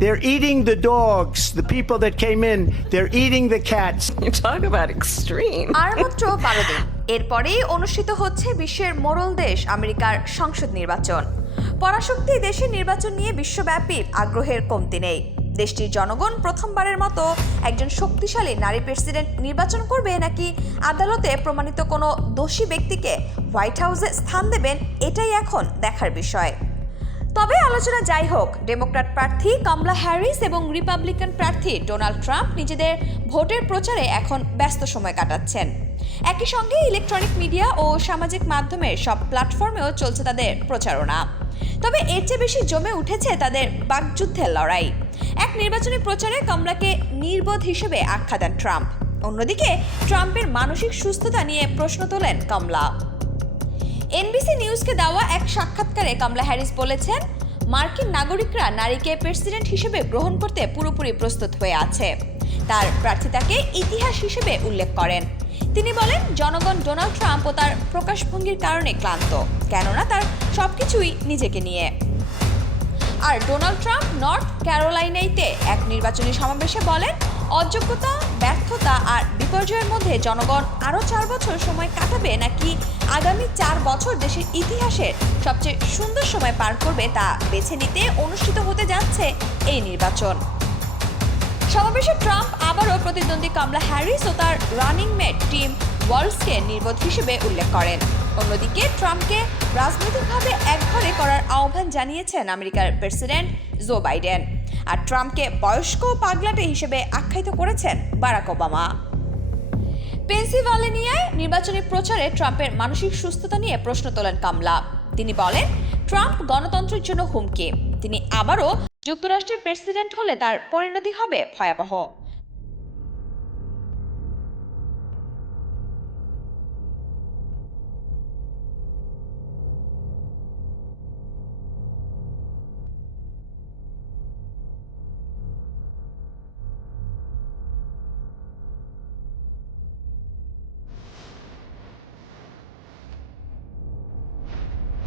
They're eating the dogs, the people that came in, they're eating the cats. You talk about extreme. আর মাত্র 12 দিন এরপরেই অনুষ্ঠিত হচ্ছে বিশ্বের মোড়ল দেশ আমেরিকার সংসদ নির্বাচন। পরাশক্তি দেশের নির্বাচন নিয়ে বিশ্বব্যাপী আগ্রহের কমতি নেই। দেশটির জনগণ প্রথমবারের মতো একজন শক্তিশালী নারী প্রেসিডেন্ট নির্বাচন করবে নাকি আদালতে প্রমাণিত কোনো দোষী ব্যক্তিকে হোয়াইট হাউসে স্থান দেবেন, এটাই এখন দেখার বিষয়। তবে আলোচনা যাই হোক, ডেমোক্র্যাট প্রার্থী কমলা হ্যারিস এবং রিপাবলিকান প্রার্থী ডোনাল্ড ট্রাম্প নিজেদের ভোটের প্রচারে এখন ব্যস্ত সময় কাটাচ্ছেন। একই সঙ্গে ইলেকট্রনিক মিডিয়া ও সামাজিক মাধ্যমের সব প্ল্যাটফর্মেও চলছে তাদের প্রচারণা। তবে এর চেয়ে বেশি জমে উঠেছে তাদের বাকযুদ্ধের লড়াই। এক নির্বাচনী প্রচারে কমলাকে নির্বোধ হিসেবে আখ্যা দেন ট্রাম্প। অন্যদিকে ট্রাম্পের মানসিক সুস্থতা নিয়ে প্রশ্ন তোলেন কমলা। এনবিসি নিউজকে দেওয়া এক সাক্ষাৎকারে কমলা হ্যারিস বলেছেন, মার্কিন নাগরিকরা নারীকে প্রেসিডেন্ট হিসেবে গ্রহণ করতে পুরোপুরি প্রস্তুত হয়ে আছে। তার প্রার্থিতাকে ইতিহাস হিসেবে উল্লেখ করেন। তিনি বলেন, জনগণ ডোনাল্ড ট্রাম্প ও তার প্রকাশভঙ্গির কারণে ক্লান্ত, কেননা তার সবকিছুই নিজেকে নিয়ে। আর ডোনাল্ড ট্রাম্প নর্থ ক্যারোলাইনাতে এক নির্বাচনী সমাবেশে বলেন, অযোগ্যতা, ব্যর্থতা আর বিপর্যয়ের মধ্যে জনগণ আরও 4 বছর সময় কাটাবে নাকি আগামী 4 বছর দেশের ইতিহাসের সবচেয়ে সুন্দর সময় পার করবে তা বেছে নিতে অনুষ্ঠিত হতে যাচ্ছে এই নির্বাচন। সমাবেশে ট্রাম্প আবারও প্রতিদ্বন্দ্বী কমলা হ্যারিস ও তার রানিং মেট টিম ওয়ালসকে নির্বোধ হিসেবে উল্লেখ করেন। অন্যদিকে ট্রাম্পকে রাজনৈতিকভাবে একঘরে করার আহ্বান জানিয়েছেন আমেরিকার প্রেসিডেন্ট জো বাইডেন। আর ট্রাম্পকে বয়স্ক পাগলাটে হিসেবে আখ্যায়িত করেছেন বারাক ওবামা। পেনসিলভানিয়ায় নির্বাচনী প্রচারে ট্রাম্পের মানসিক সুস্থতা নিয়ে প্রশ্ন তোলেন কমলা। তিনি বলেন, ট্রাম্প গণতন্ত্রের জন্য হুমকি। তিনি আবারও যুক্তরাষ্ট্রের প্রেসিডেন্ট হলে তার পরিণতি হবে ভয়াবহ।